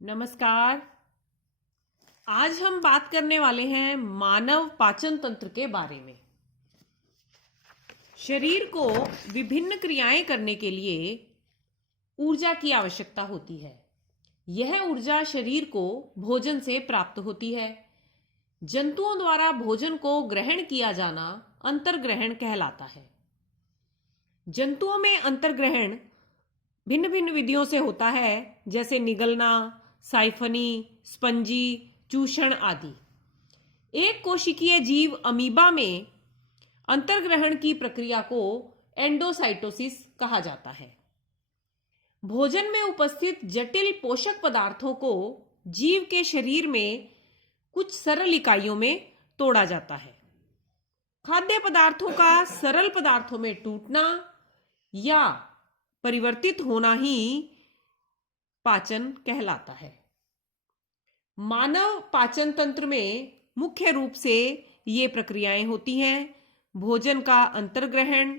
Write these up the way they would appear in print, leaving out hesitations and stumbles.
नमस्कार। आज हम बात करने वाले हैं मानव पाचन तंत्र के बारे में। शरीर को विभिन्न क्रियाएं करने के लिए ऊर्जा की आवश्यकता होती है। यह ऊर्जा शरीर को भोजन से प्राप्त होती है। जंतुओं द्वारा भोजन को ग्रहण किया जाना अंतर्ग्रहण कहलाता है। जंतुओं में अंतर्ग्रहण भिन्न भिन्न विधियों से होता है, जैसे निगलना, साइफनी, स्पंजी, चूषण आदि। एक कोशिकीय जीव अमीबा में अंतर्ग्रहण की प्रक्रिया को एंडोसाइटोसिस कहा जाता है। भोजन में उपस्थित जटिल पोषक पदार्थों को जीव के शरीर में कुछ सरल इकाइयों में तोड़ा जाता है। खाद्य पदार्थों का सरल पदार्थों में टूटना या परिवर्तित होना ही पाचन कहलाता है। मानव पाचन तंत्र में मुख्य रूप से ये प्रक्रियाएं होती हैं: भोजन का अंतर्ग्रहण,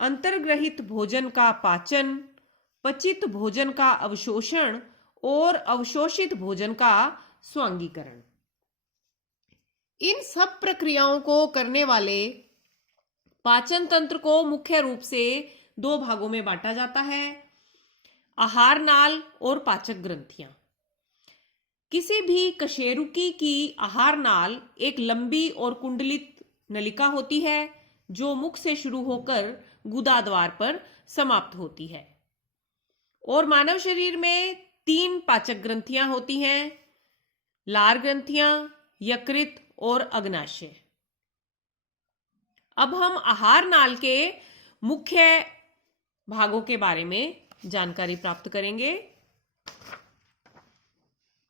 अंतर्ग्रहित भोजन का पाचन, पचित भोजन का अवशोषण और अवशोषित भोजन का स्वांगीकरण। इन सब प्रक्रियाओं को करने वाले पाचन तंत्र को मुख्य रूप से दो भागों में बांटा जाता है: आहार नाल और पाचक ग्रंथियां। किसी भी कशेरुकी की आहार नाल एक लंबी और कुंडलित नलिका होती है जो मुख से शुरू होकर गुदा द्वार पर समाप्त होती है। और मानव शरीर में 3 पाचक ग्रंथियां होती हैं: लार ग्रंथियां, यकृत और अग्नाशय। अब हम आहार नाल के मुख्य भागों के बारे में जानकारी प्राप्त करेंगे।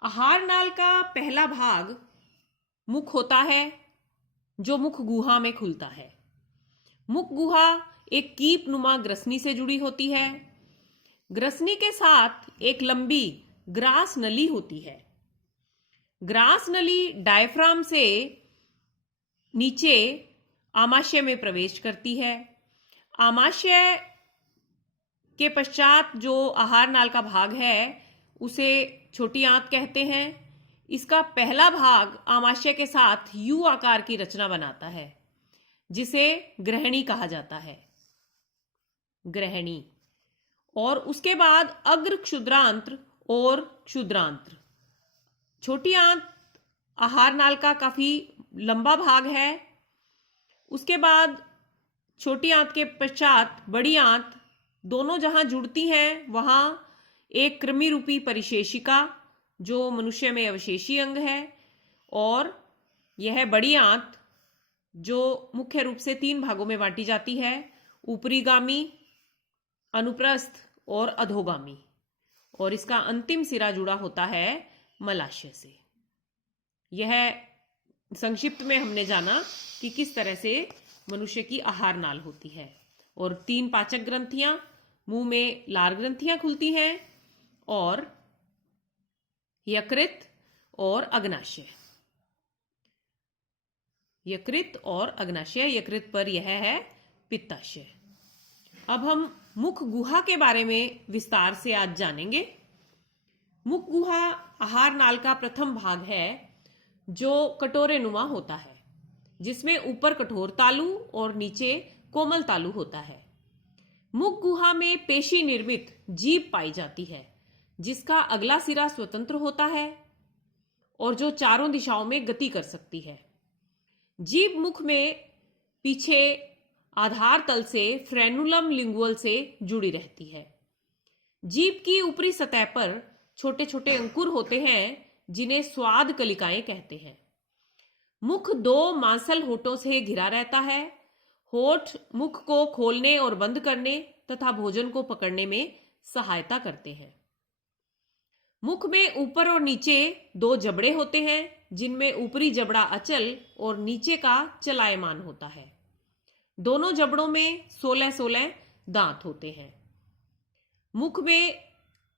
आहार नाल का पहला भाग मुख होता है, जो मुख गुहा में खुलता है। मुख गुहा एक कीप नुमा ग्रसनी से जुड़ी होती है। ग्रसनी के साथ एक लंबी ग्रास नली होती है। ग्रास नली डायफ्राम से नीचे आमाशय में प्रवेश करती है। आमाशय के पश्चात जो आहार नाल का भाग है उसे छोटी आंत कहते हैं। इसका पहला भाग आमाशय के साथ यू आकार की रचना बनाता है, जिसे ग्रहणी कहा जाता है, ग्रहणी। और उसके बाद अग्र क्षुद्रांत्र और क्षुद्रांत्र। छोटी आंत आहार नाल का काफी लंबा भाग है। उसके बाद छोटी आंत के पश्चात बड़ी आंत, दोनों जहां जुड़ती हैं वहां एक कृमि रूपी परिशेषिका, जो मनुष्य में अवशेषी अंग है, और यह बड़ी आंत जो मुख्य रूप से 3 भागों में बांटी जाती है: ऊपरीगामी, अनुप्रस्थ और अधोगामी। और इसका अंतिम सिरा जुड़ा होता है मलाशय से। यह संक्षिप्त में हमने जाना कि किस तरह से मनुष्य की आहार नाल होती है। और 3 पाचक ग्रंथियां, मुंह में लार ग्रंथियां खुलती हैं, और यकृत और अग्नाशय। यकृत और अग्नाशय, यकृत पर यह है पित्ताशय। अब हम मुख गुहा के बारे में विस्तार से आज जानेंगे। मुख गुहा आहार नाल का प्रथम भाग है, जो कटोरे नुमा होता है, जिसमें ऊपर कठोर तालु और नीचे कोमल तालु होता है। मुख गुहा में पेशी निर्मित जीभ पाई जाती है, जिसका अगला सिरा स्वतंत्र होता है और जो चारों दिशाओं में गति कर सकती है। जीभ मुख में पीछे आधार तल से फ्रेनुलम लिंगुअल से जुड़ी रहती है। जीभ की ऊपरी सतह पर छोटे छोटे अंकुर होते हैं, जिन्हें स्वाद कलिकाएं कहते हैं। मुख 2 मांसल होठों से घिरा रहता है। होठ मुख को खोलने और बंद करने तथा भोजन को पकड़ने में सहायता करते हैं। मुख में ऊपर और नीचे 2 जबड़े होते हैं, जिनमें ऊपरी जबड़ा अचल और नीचे का चलायमान होता है। दोनों जबड़ों में 16-16 दांत होते हैं। मुख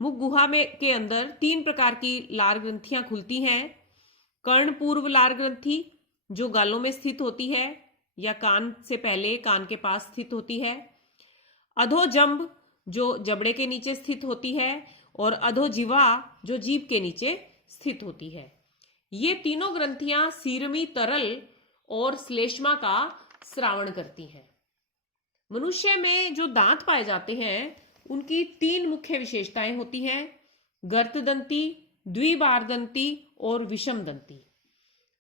गुहा में के अंदर 3 प्रकार की लार ग्रंथियां खुलती हैं: कर्णपूर्व लार ग्रंथि, जो गालों में स्थित होती है या कान से पहले कान के पास स्थित होती है; अधोजंब, जो जबड़े के नीचे स्थित होती है; और अधोजिह्वा जो जीभ के नीचे स्थित होती है। ये तीनों ग्रंथियां सीरमी तरल और श्लेष्मा का स्रावण करती हैं। मनुष्य में जो दांत पाए जाते हैं उनकी 3 मुख्य विशेषताएं होती हैं: गर्तदंती, द्विबारदंती और विषमदंती।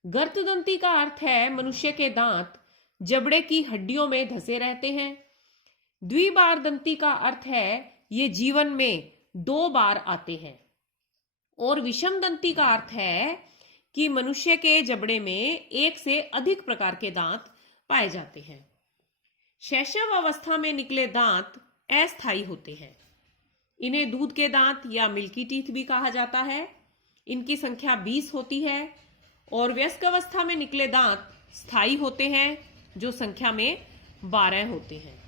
गर्तदंती का अर्थ है मनुष्य के दांत जबड़े की हड्डियों में धंसे रहते हैं। द्विबारदंती का अर्थ है ये जीवन में 2 बार आते हैं। और विषमदंती का अर्थ है कि मनुष्य के जबड़े में 1 से अधिक प्रकार के दांत पाए जाते हैं। शैशव अवस्था में निकले दांत अस्थायी होते हैं। इन्हें दूध के दांत या मिल्की टीथ भी कहा जाता है। इनकी संख्या 20 होती है। और वयस्क अवस्था में निकले दांत स्थायी होते हैं, जो संख्या में 12 होते हैं।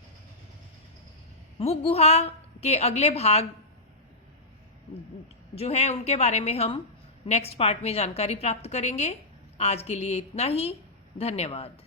मुख गुहा के अगले भाग जो है उनके बारे में हम नेक्स्ट पार्ट में जानकारी प्राप्त करेंगे। आज के लिए इतना ही। धन्यवाद।